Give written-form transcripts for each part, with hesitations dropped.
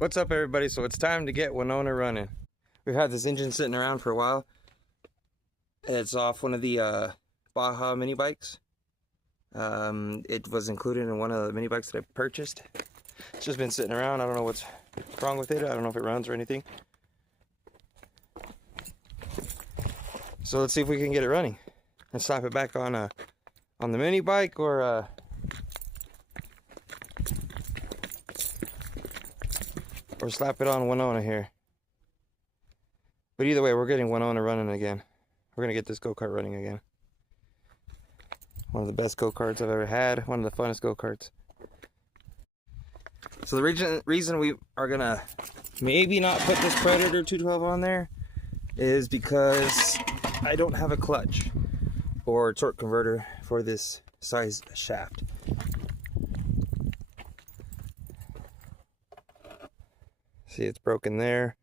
What's up, everybody? So it's time to get Winona running. We've had this engine sitting around for a while. It's off one of the Baja mini bikes. It was included in one of the mini bikes that I purchased. It's just been sitting around. I don't know what's wrong with it. I don't know if it runs or anything. So let's see if we can get it running and slap it back on the mini bike or slap it on Winona here. But either way, we're getting Winona running again. We're gonna get this go-kart running again. One of the best go-karts I've ever had. One of the funnest go-karts. So the reason we are gonna maybe not put this Predator 212 on there is because I don't have a clutch or torque converter for this size shaft. See, it's broken there.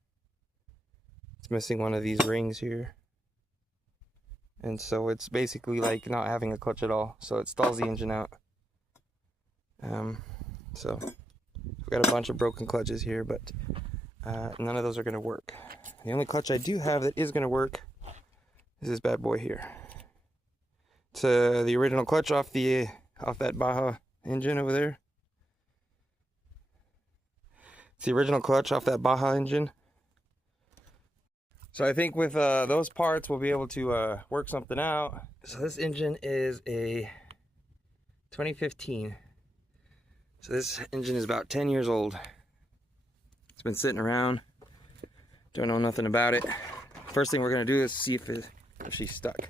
It's missing one of these rings here. And so it's basically like not having a clutch at all. So it stalls the engine out. So we've got a bunch of broken clutches here, but none of those are gonna work. The only clutch I do have that is gonna work is this bad boy here. It's the original clutch off that Baja engine over there. It's the original clutch off that Baja engine. So I think with those parts we'll be able to work something out. So this engine is a 2015. So this engine is about 10 years old. It's been sitting around. Don't know nothing about it. First thing we're gonna do is see if she's stuck.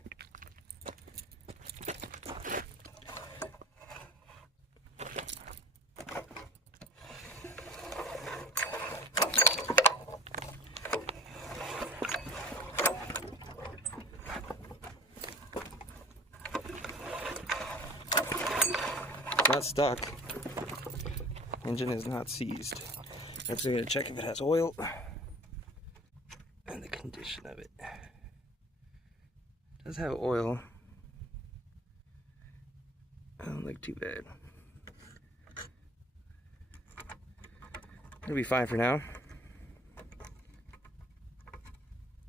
Not stuck. Engine is not seized. Next we're going to check if it has oil and the condition of it. It does have oil. I don't look too bad. It'll be fine for now.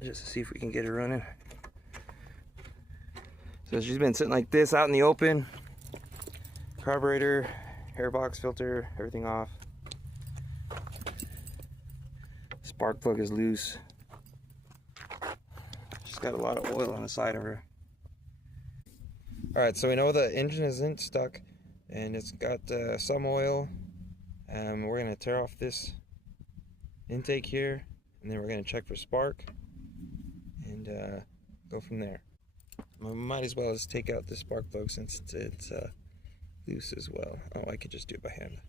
Just to see if we can get it running. So she's been sitting like this out in the open. Carburetor, airbox filter, everything off. Spark plug is loose. She's got a lot of oil on the side of her. Alright, so we know the engine isn't stuck and it's got some oil. We're going to tear off this intake here and then we're going to check for spark and go from there. We might as well just take out the spark plug since it's loose as well. Oh, I could just do it by hand.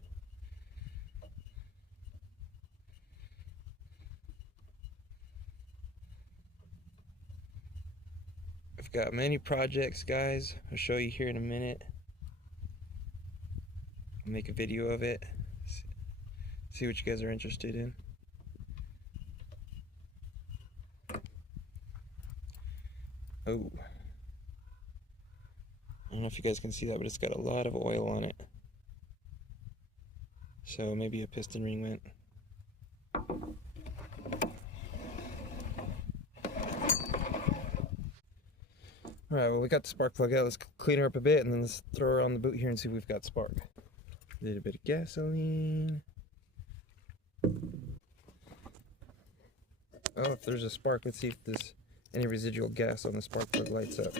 I've got many projects, guys. I'll show you here in a minute. I'll make a video of it. See what you guys are interested in. Oh. I don't know if you guys can see that, but it's got a lot of oil on it. So maybe a piston ring went. Alright, well, we got the spark plug out. Let's clean her up a bit and then let's throw her on the boot here and see if we've got spark. A little bit of gasoline. Oh, if there's a spark, let's see if there's any residual gas on the spark plug lights up.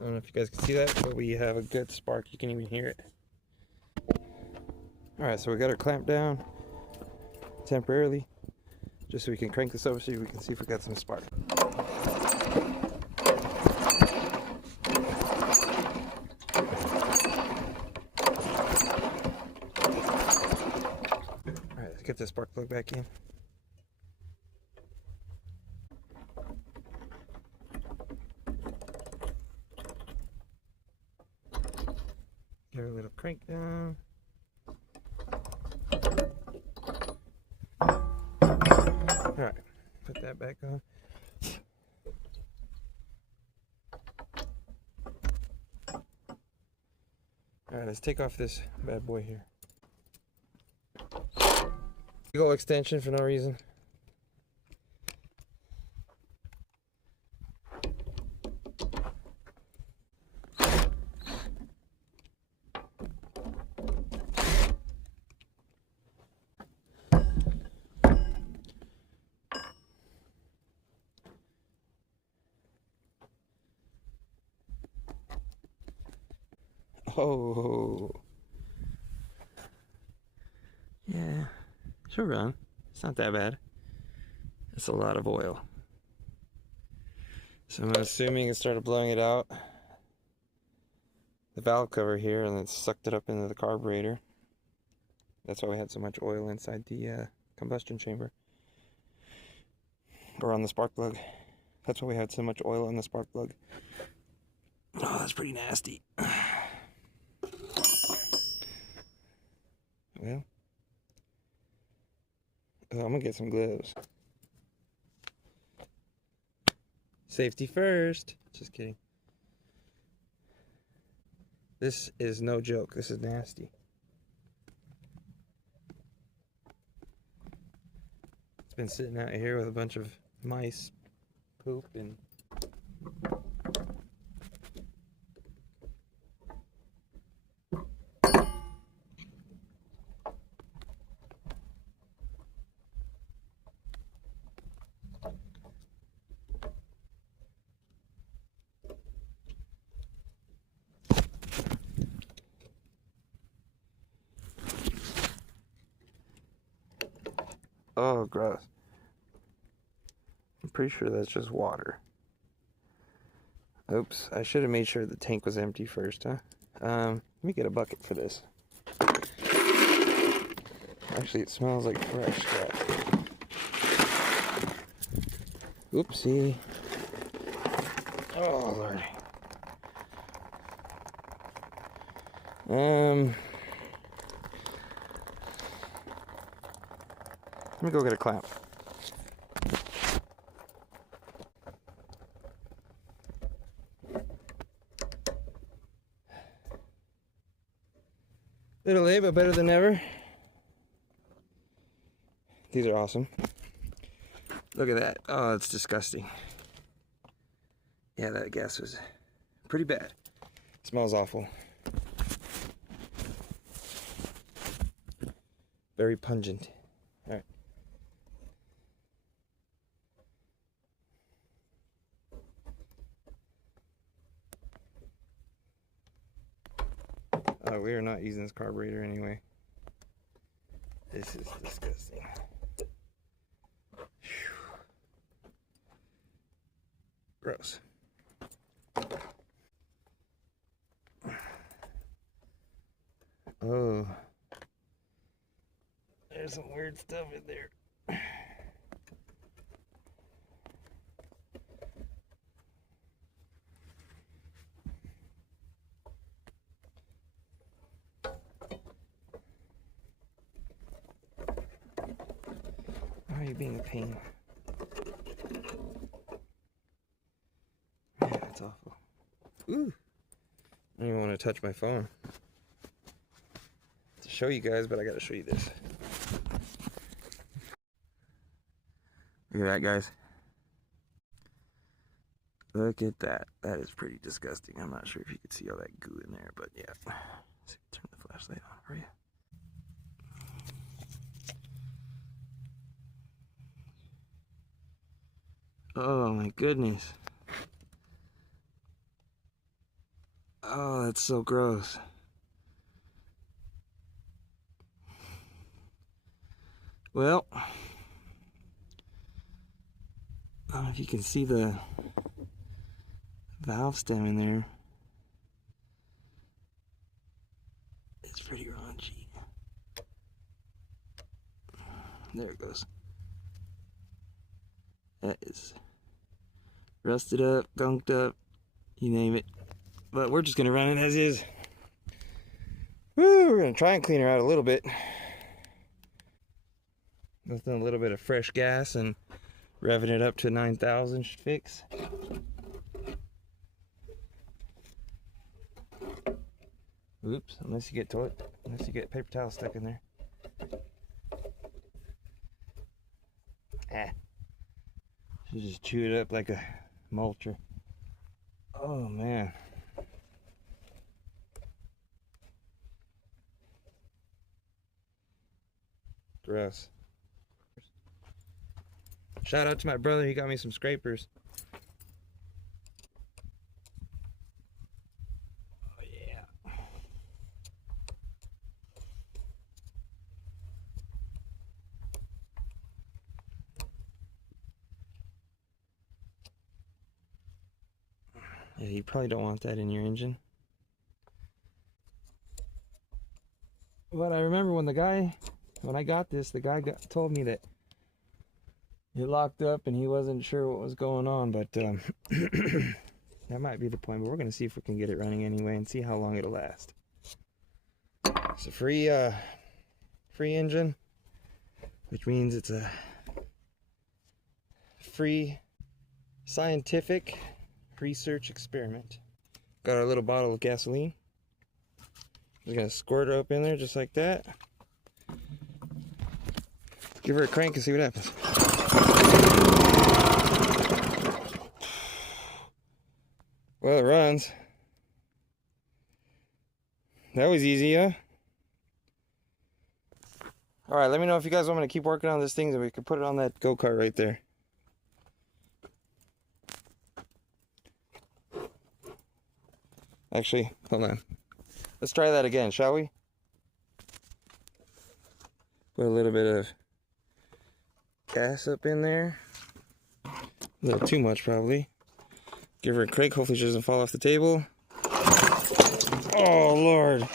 I don't know if you guys can see that, but we have a good spark. You can even hear it. Alright, so we got her clamped down temporarily, just so we can crank this over so we can see if we got some spark. Alright, let's get the spark plug back in. Give her a little crank down. Alright, put that back on. Alright, let's take off this bad boy here. Big old extension for no reason. Oh, yeah, she'll run. It's not that bad. It's a lot of oil. So I'm assuming it started blowing it out. The valve cover here, and it sucked it up into the carburetor. That's why we had so much oil inside the combustion chamber. Or on the spark plug. That's why we had so much oil in the spark plug. Oh, that's pretty nasty. Well, I'm gonna get some gloves. Safety first. Just kidding. This is no joke. This is nasty. It's been sitting out here with a bunch of mice, poop, and oh, gross. I'm pretty sure that's just water. Oops, I should have made sure the tank was empty first, huh? Let me get a bucket for this. Actually, it smells like fresh scrap. Oopsie. Oh, Lord. Let me go get a clamp. Little late, but better than never. These are awesome. Look at that. Oh, it's disgusting. Yeah, that gas was pretty bad. Smells awful. Very pungent. All right. We are not using this carburetor anyway. This is disgusting. Whew. Gross. Oh. There's some weird stuff in there. Why are you being a pain? Yeah, it's awful. Ooh. I don't even want to touch my phone to show you guys, but I gotta show you this. Look at that, guys. Look at that. That is pretty disgusting. I'm not sure if you can see all that goo in there, but yeah. Let's turn the flashlight on for you. Oh my goodness. Oh, that's so gross. Well, I don't know if you can see the valve stem in there. It's pretty raunchy. There it goes. That is rusted up, gunked up, you name it. But we're just gonna run it as is. Woo, we're gonna try and clean her out a little bit. Nothing, a little bit of fresh gas and revving it up to 9,000 should fix. Oops, unless you get paper towel stuck in there. Ah. She just chewed it up like a mulcher. Oh man. Gross. Shout out to my brother, he got me some scrapers. Oh yeah. Yeah, you probably don't want that in your engine. But I remember when I got this, the guy told me that it locked up and he wasn't sure what was going on, but that might be the point. But we're going to see if we can get it running anyway and see how long it'll last. It's a free engine, which means it's a free scientific research experiment. Got our little bottle of gasoline. Just gonna squirt her up in there just like that. Give her a crank and see what happens. Well, it runs. That was easy, huh? Alright, let me know if you guys want me to keep working on this thing so we can put it on that go-kart right there. Actually, hold on. Let's try that again, shall we? Put a little bit of gas up in there. A little too much, probably. Give her a crank. Hopefully she doesn't fall off the table. Oh, Lord.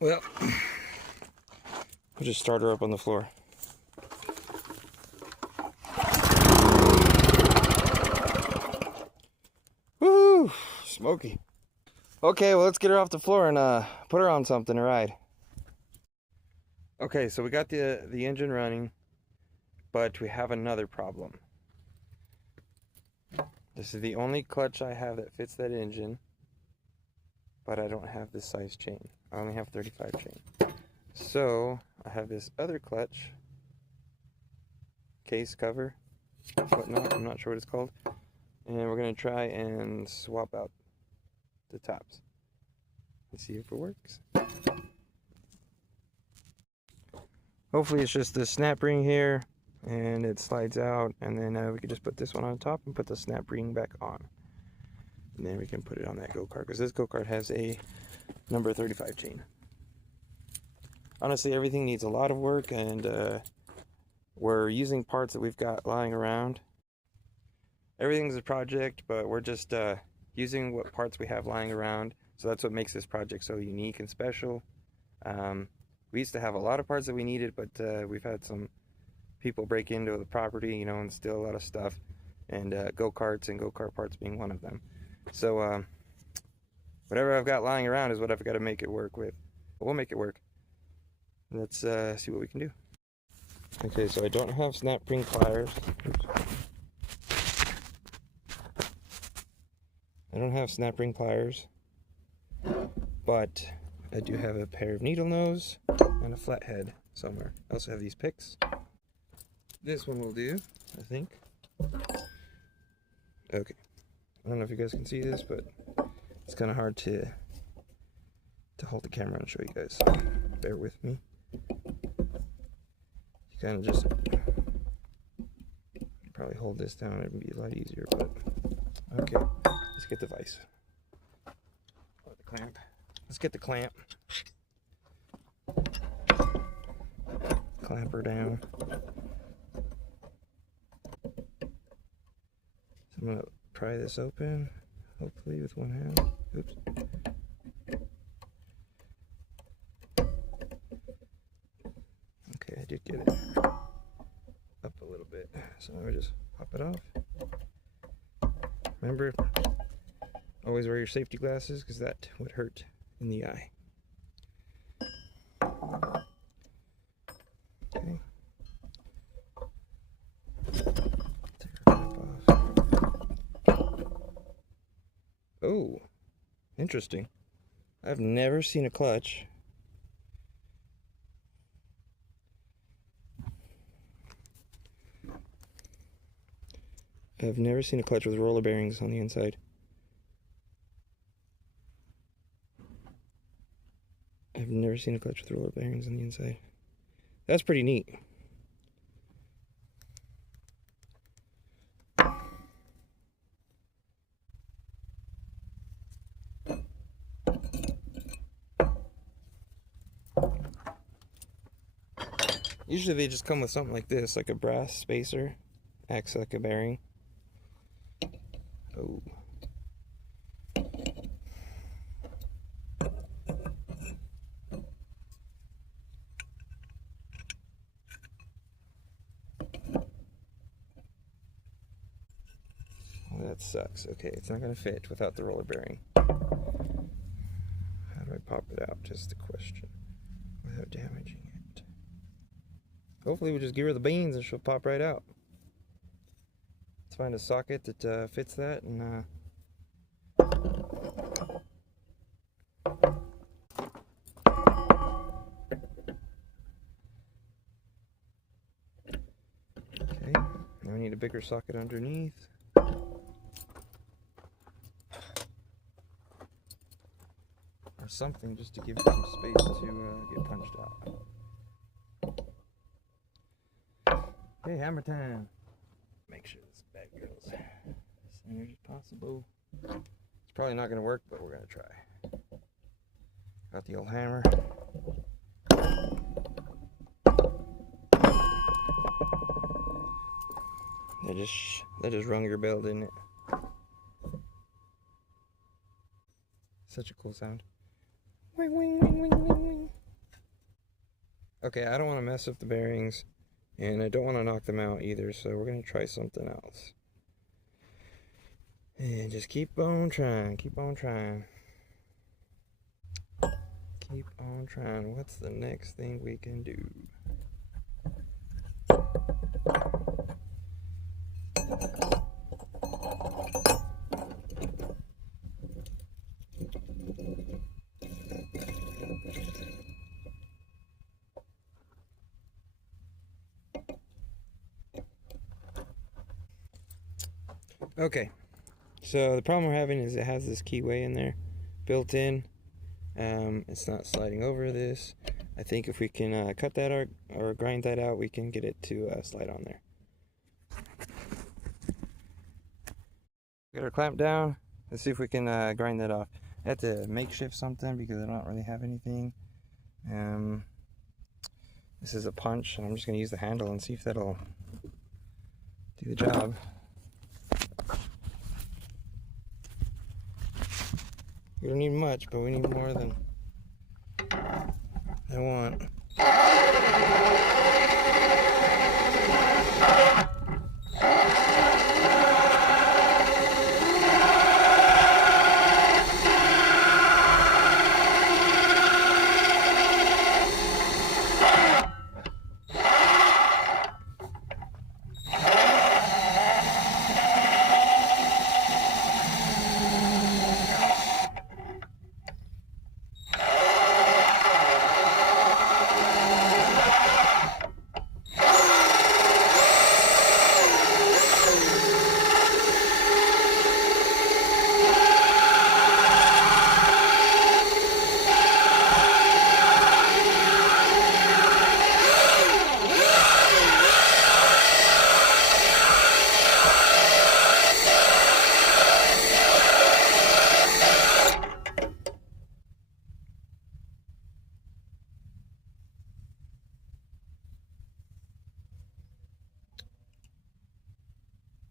Well, we'll just start her up on the floor. Woo! Smoky. Okay, well, let's get her off the floor and put her on something to ride. Okay, so we got the engine running, but we have another problem. This is the only clutch I have that fits that engine, but I don't have this size chain. I only have 35 chain. So I have this other clutch, case cover, whatnot, I'm not sure what it's called. And we're going to try and swap out the tops and see if it works. Hopefully it's just the snap ring here and it slides out, and then we can just put this one on top and put the snap ring back on. And then we can put it on that go-kart, because this go-kart has a number 35 chain. Honestly, everything needs a lot of work, and we're using parts that we've got lying around. Everything's a project, but we're just using what parts we have lying around. So that's what makes this project so unique and special. We used to have a lot of parts that we needed, but we've had some people break into the property, you know, and steal a lot of stuff. And go-karts and go-kart parts being one of them. So whatever I've got lying around is what I've got to make it work with. But we'll make it work. Let's see what we can do. Okay, so I don't have snap ring pliers. Oops. I don't have snap ring pliers, but I do have a pair of needle nose and a flathead somewhere. I also have these picks. This one will do, I think. Okay. I don't know if you guys can see this, but it's kind of hard to hold the camera and show you guys. Bear with me. You kind of just probably hold this down. It'd be a lot easier, but okay. Let's get the vise. Oh, the clamp. Let's get the clamp. Clamp her down. So I'm gonna pry this open, hopefully with one hand. Oops. Okay, I did get it up a little bit. So I'm gonna just pop it off. Remember, always wear your safety glasses, because that would hurt in the eye. Oh, interesting. I've never seen a clutch. I've never seen a clutch with roller bearings on the inside. I've never seen a clutch with roller bearings on the inside. That's pretty neat. Usually they just come with something like this, like a brass spacer, acts like a bearing. Oh. Well, that sucks. Okay, it's not going to fit without the roller bearing. How do I pop it out? Just a question. Without damaging it. Hopefully we just give her the beans and she'll pop right out. Let's find a socket that fits that and okay, now we need a bigger socket underneath. Or something just to give it some space to get punched out. Okay, hammer time. Make sure this bag goes as centered as possible. It's probably not going to work, but we're going to try. Got the old hammer. That just rung your bell, didn't it? Such a cool sound. Wing, wing, wing, wing, wing, wing. Okay, I don't want to mess up the bearings, and I don't want to knock them out either, so we're going to try something else. And just keep on trying, keep on trying. Keep on trying. What's the next thing we can do? Okay, so the problem we're having is it has this keyway in there built in. It's not sliding over this. I think if we can cut that or grind that out, we can get it to slide on there. Get our clamp down. Let's see if we can grind that off. I have to makeshift something because I don't really have anything. This is a punch, and I'm just going to use the handle and see if that'll do the job. We don't need much, but we need more than I want.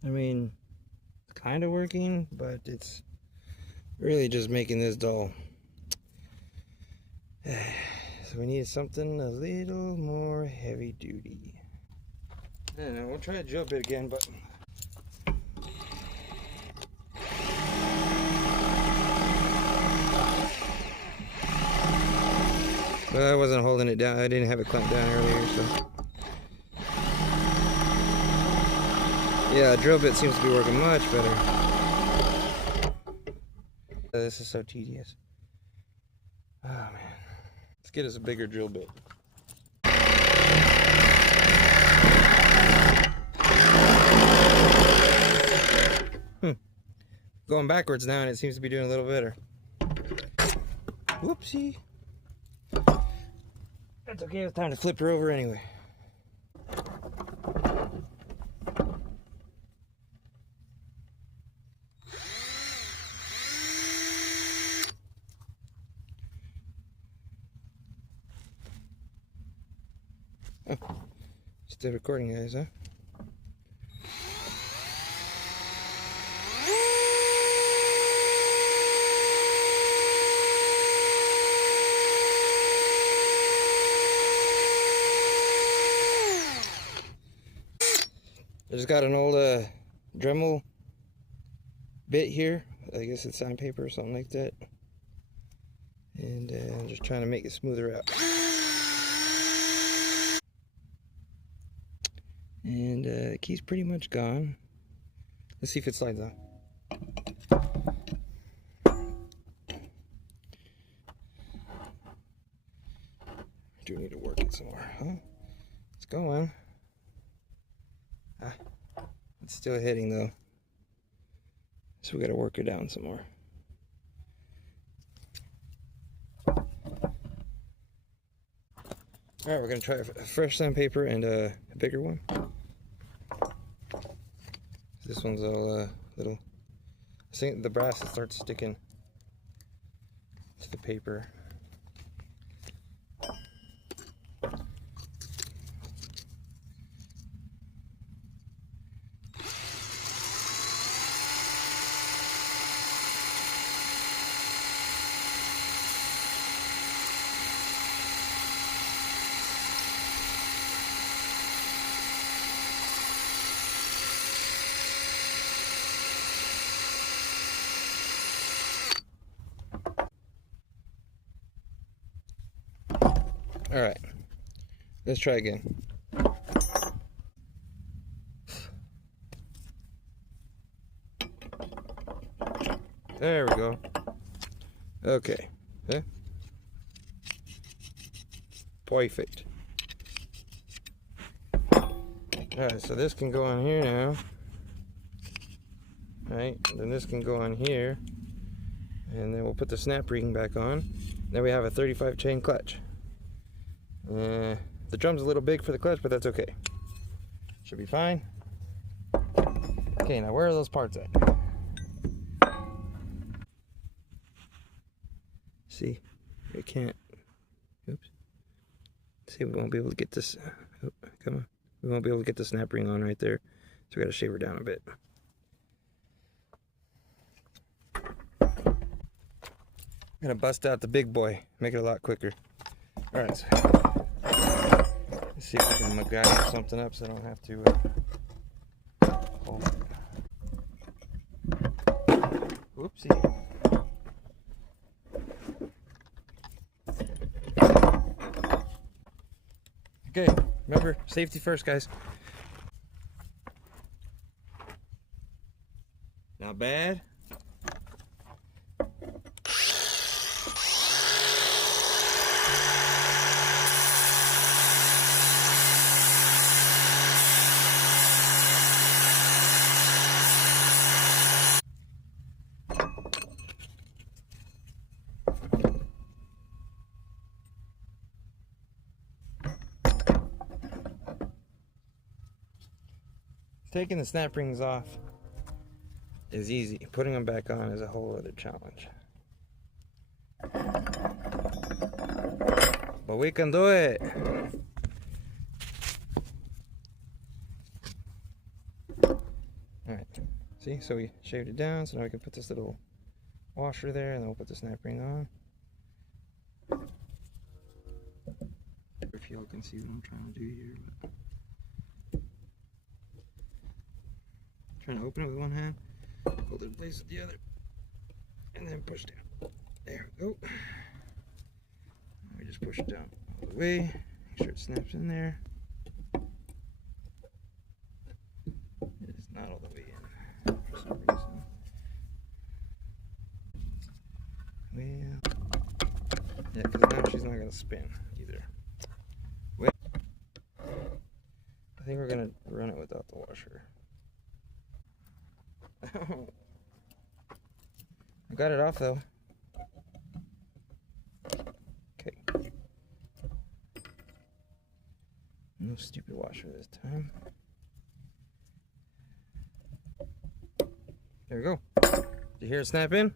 I mean, it's kind of working, but it's really just making this dull. So we need something a little more heavy duty. I don't know, we'll try a drill bit again, but I wasn't holding it down. I didn't have it clamped down earlier, so. Yeah, a drill bit seems to be working much better. This is so tedious. Oh man. Let's get us a bigger drill bit. Going backwards now and it seems to be doing a little better. Whoopsie. That's okay, it's time to flip her over anyway. Oh, still recording, guys, huh? I just got an old Dremel bit here. I guess it's sandpaper or something like that. And I'm just trying to make it smoother out. And the key's pretty much gone. Let's see if it slides on. I do need to work it some more, huh? It's going. Ah, it's still hitting though. So we gotta work it down some more. Alright, we're gonna try a fresh sandpaper and a bigger one. This one's all little. I think the brass starts sticking to the paper. Alright, let's try again. There we go. Okay. Yeah. Perfect. Alright, so this can go on here now. Right, then this can go on here. And then we'll put the snap ring back on. Then we have a 35 chain clutch. The drum's a little big for the clutch, but that's okay. Should be fine. Okay, now where are those parts at? See, I can't. Oops. See, we won't be able to get this. Oh, come on. We won't be able to get the snap ring on right there. So we gotta shave her down a bit. I'm gonna bust out the big boy, make it a lot quicker. Alright, so let's see if we can MacGyver something up so I don't have to hold it. Whoopsie. Okay, remember, safety first, guys. Not bad. Taking the snap rings off is easy. Putting them back on is a whole other challenge. But we can do it. Alright, see, so we shaved it down, so now we can put this little washer there, and then we'll put the snap ring on. If y'all can see what I'm trying to do here. But trying to open it with one hand, hold it in place with the other, and then push down. There we go. We just push it down all the way, make sure it snaps in there. It is not all the way in for some reason. Yeah, because now she's not going to spin either. Wait. I think we're going to run it without the washer. I got it off though. Okay. No stupid washer this time. There we go. Did you hear it snap in?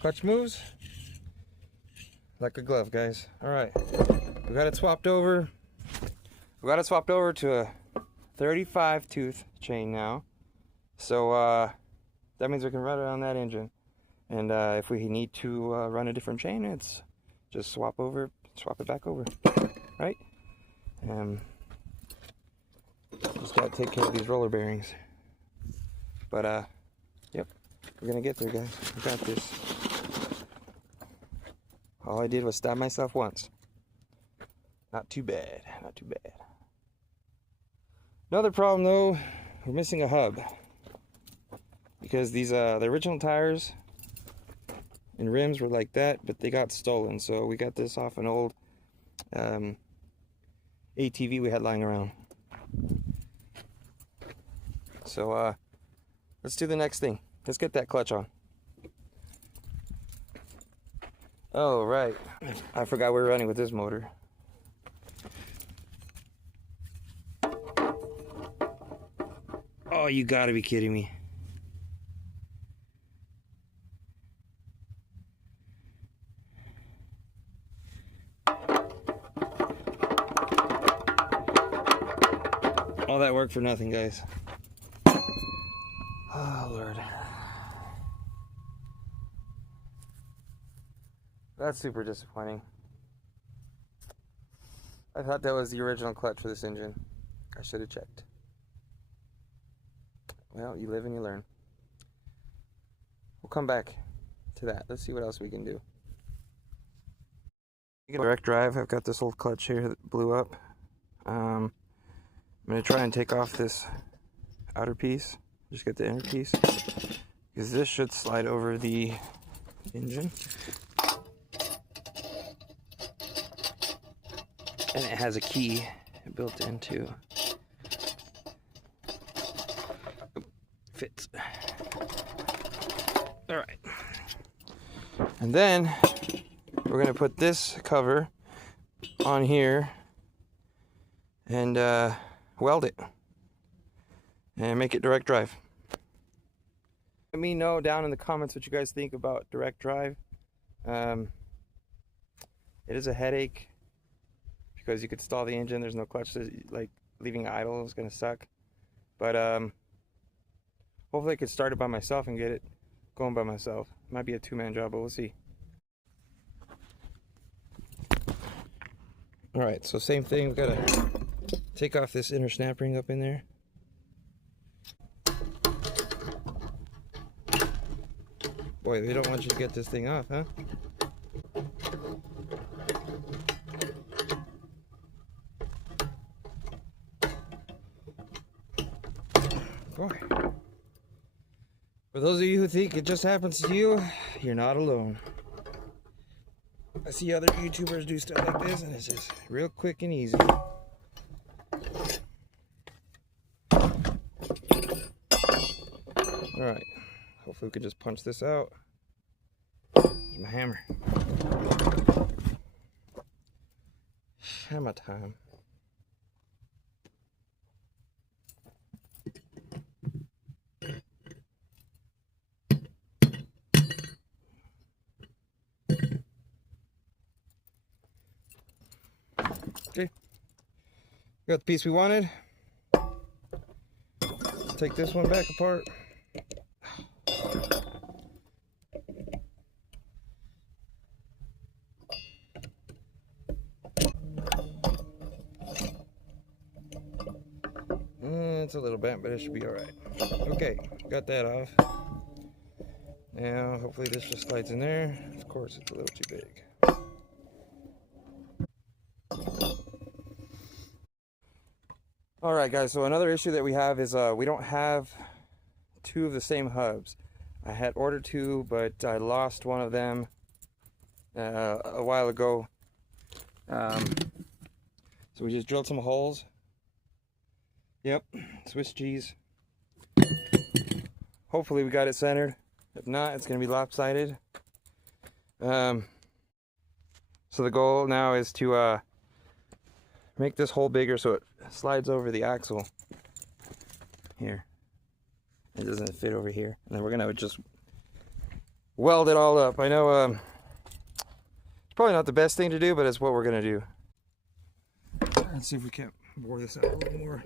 Clutch moves like a glove, guys. All right, we got it swapped over. We got it swapped over to a 35 tooth chain now. So that means we can run it on that engine. And if we need to run a different chain, it's just swap it back over, right? Just gotta take care of these roller bearings. But yep, we're gonna get there, guys. We got this. All I did was stab myself once. Not too bad, not too bad. Another problem though, we're missing a hub. Because these the original tires and rims were like that, but they got stolen. So we got this off an old ATV we had lying around. So let's do the next thing. Let's get that clutch on. Oh, right. I forgot we were running with this motor. Oh, you gotta be kidding me. All that work for nothing, guys. Oh, Lord. That's super disappointing. I thought that was the original clutch for this engine. I should have checked. Well, you live and you learn. We'll come back to that. Let's see what else we can do. Direct drive. I've got this old clutch here that blew up. I'm going to try and take off this outer piece. Just get the inner piece. Because this should slide over the engine. And it has a key built into. Fits. Alright. And then we're going to put this cover on here and weld it and make it direct drive. Let me know down in the comments what you guys think about direct drive. It is a headache because you could stall the engine. There's no clutch. Like leaving it idle is gonna suck. But hopefully I could start it by myself and get it going by myself. Might be a two-man job, but we'll see. All right, so same thing. We gotta take off this inner snap ring up in there. Boy, they don't want you to get this thing off, huh? Boy. For those of you who think it just happens to you, you're not alone. I see other YouTubers do stuff like this and it's just real quick and easy. Alright, hopefully we can just punch this out. Here's my hammer. Hammer time. Okay, got the piece we wanted. Let's take this one back apart. It's a little bent, but it should be all right. Okay, got that off. Now, hopefully this just slides in there. Of course, it's a little too big. All right, guys, so another issue that we have is we don't have two of the same hubs. I had ordered two, but I lost one of them a while ago. So we just drilled some holes. Yep, Swiss cheese. Hopefully we got it centered. If not, it's going to be lopsided. So the goal now is to make this hole bigger so it slides over the axle here. It doesn't fit over here. And then we're going to just weld it all up. I know it's probably not the best thing to do, but it's what we're going to do. Let's see if we can't bore this out a little more.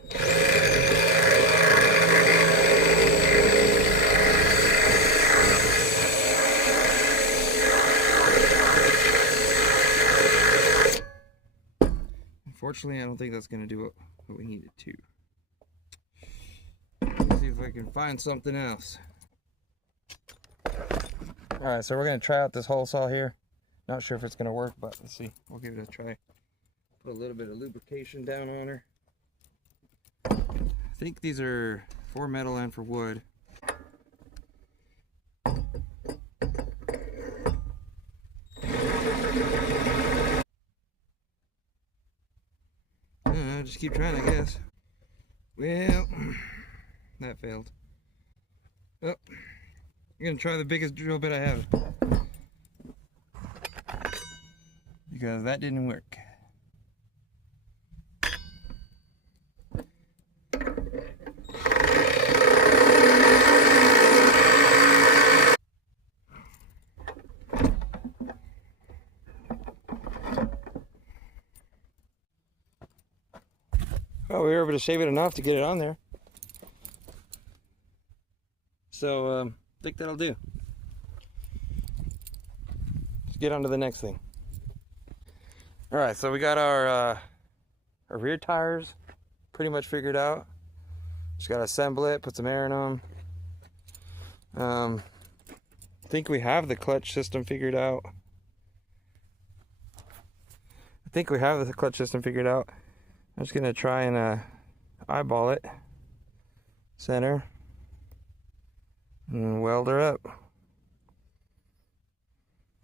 Unfortunately, I don't think that's going to do what we need it to. Let's see if I can find something else. Alright, so we're going to try out this hole saw here. Not sure if it's going to work, but let's see. We'll give it a try. Put a little bit of lubrication down on her. I think these are for metal and for wood. I don't know, just keep trying, I guess. Well, that failed. Oh, I'm gonna try the biggest drill bit I have. Because that didn't work. Well, we were able to shave it enough to get it on there. So, I think that'll do. Let's get on to the next thing. Alright, so we got our rear tires pretty much figured out. Just gotta assemble it, put some air in them. I think we have the clutch system figured out. I'm just gonna try and eyeball it, center, and weld her up.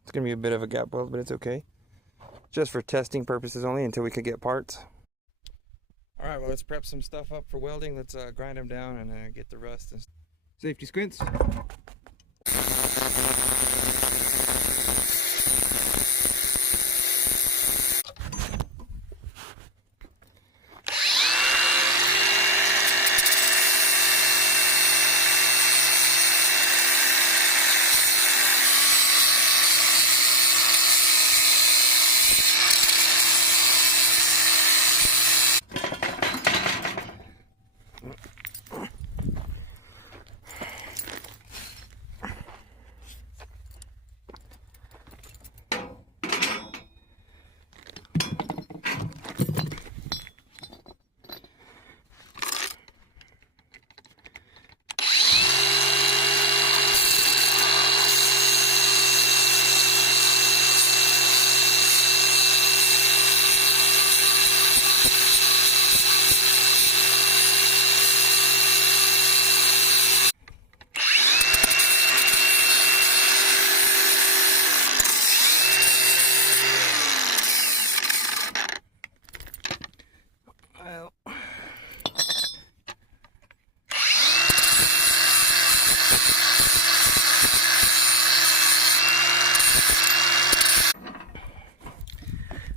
It's gonna be a bit of a gap weld, but it's okay. Just for testing purposes only until we could get parts. All right, well, let's prep some stuff up for welding. Let's grind them down and get the rust and safety squints.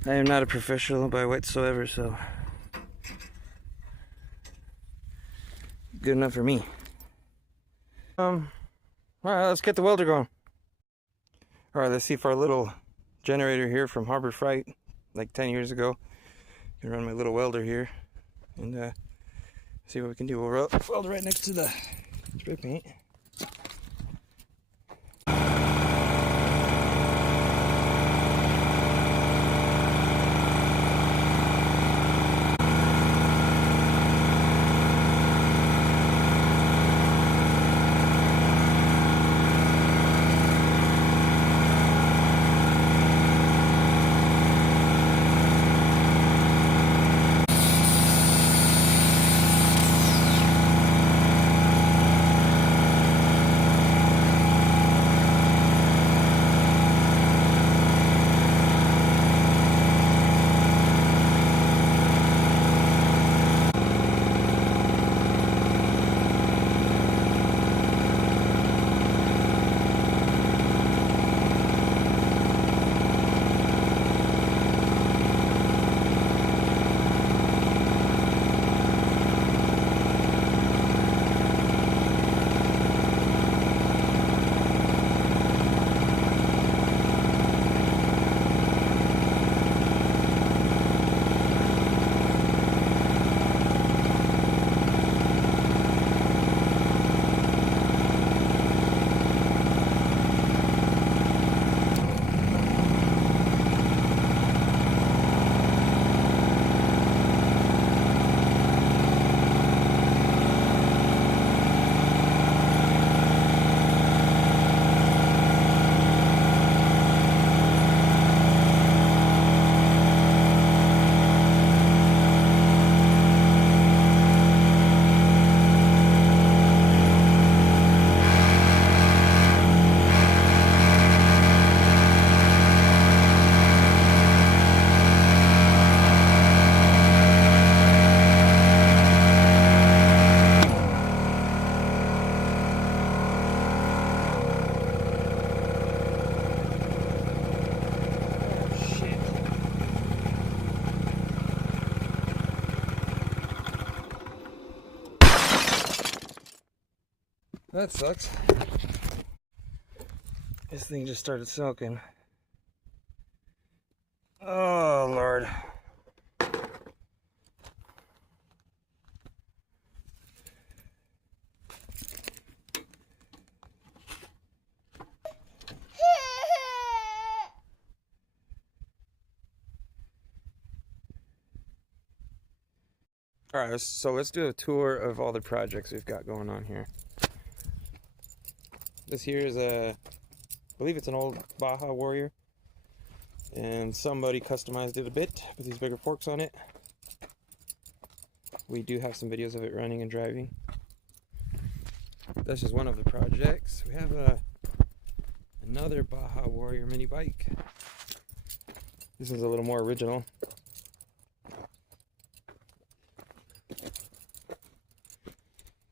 I am not a professional by whatsoever, so good enough for me. All right, let's get the welder going. All right, let's see if our little generator here from Harbor Freight, like 10 years ago, can run my little welder here and see what we can do. We'll weld right next to the spray paint. That sucks. This thing just started soaking. Oh, Lord. Alright, so let's do a tour of all the projects we've got going on here. This here is I believe it's an old Baja Warrior, and somebody customized it a bit with these bigger forks on it. We do have some videos of it running and driving. That's just one of the projects. We have another Baja Warrior mini bike. This is a little more original.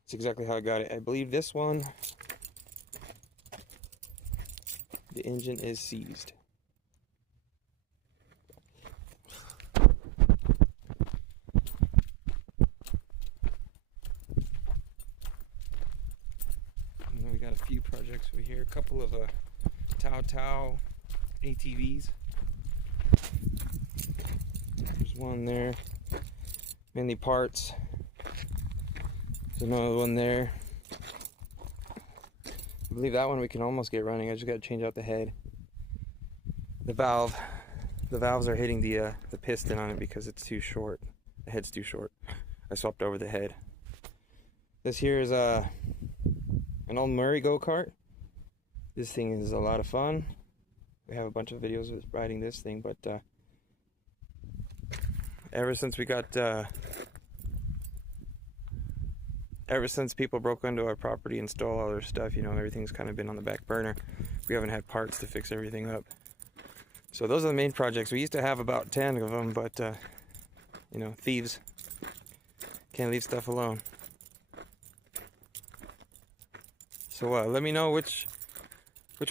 It's exactly how I got it. I believe this one, the engine is seized. And then we got a few projects over here. A couple of Tao ATVs. There's one there. Mainly parts. There's another one there. I believe that one we can almost get running. I just got to change out the head. The valve. The valves are hitting the piston on it because it's too short. The head's too short. I swapped over the head. This here is an old Murray go-kart. This thing is a lot of fun. We have a bunch of videos of riding this thing, but ever since people broke into our property and stole all our stuff, you know, everything's kind of been on the back burner. We haven't had parts to fix everything up. So those are the main projects. We used to have about 10 of them, but, you know, thieves can't leave stuff alone. So let me know which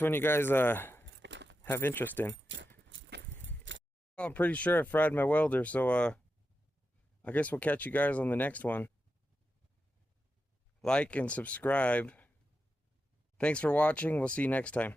one you guys have interest in. I'm pretty sure I fried my welder, so I guess we'll catch you guys on the next one. Like and subscribe. Thanks for watching. We'll see you next time.